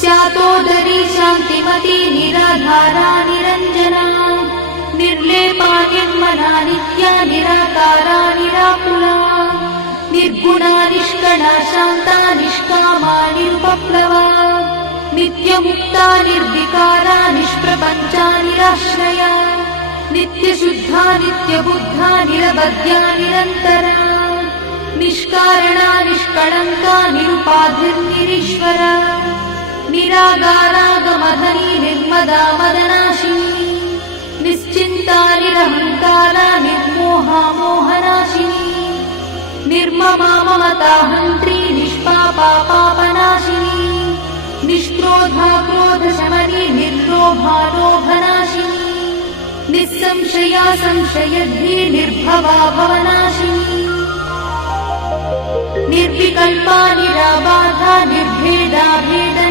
स्यातोदरी शान्तिमती निराधारा निरञ्जना निर्लेपा निर्मला नित्या निराकारा निराकुला निर्गुणा निष्कला शान्ता निष्कामा निरुपप्लवा नित्यमुक्ता निर्विकारा निष्प्रपञ्चा निराश्रया नित्यशुद्धा नित्यबुद्धा निरवध्या निरन्तरा निष्कारणा निष्कळङ्का निरुपाधिर्निरीश्वरा निरागारागमधनी निर्मदा मदनाशिनी निश्चिन्ता निरहङ्कारा निर्मोहा मोहनाशिनी निर्ममा ममताहन्त्री निष्पापा पापनाशिनी निष्क्रोधा क्रोधशमनी निर्लोभा लोभनाशिनी निस्संशया संशयद्धी निर्भवा भवनाशिनी निर्विकल्पा निराबाधा निर्भेदा भेद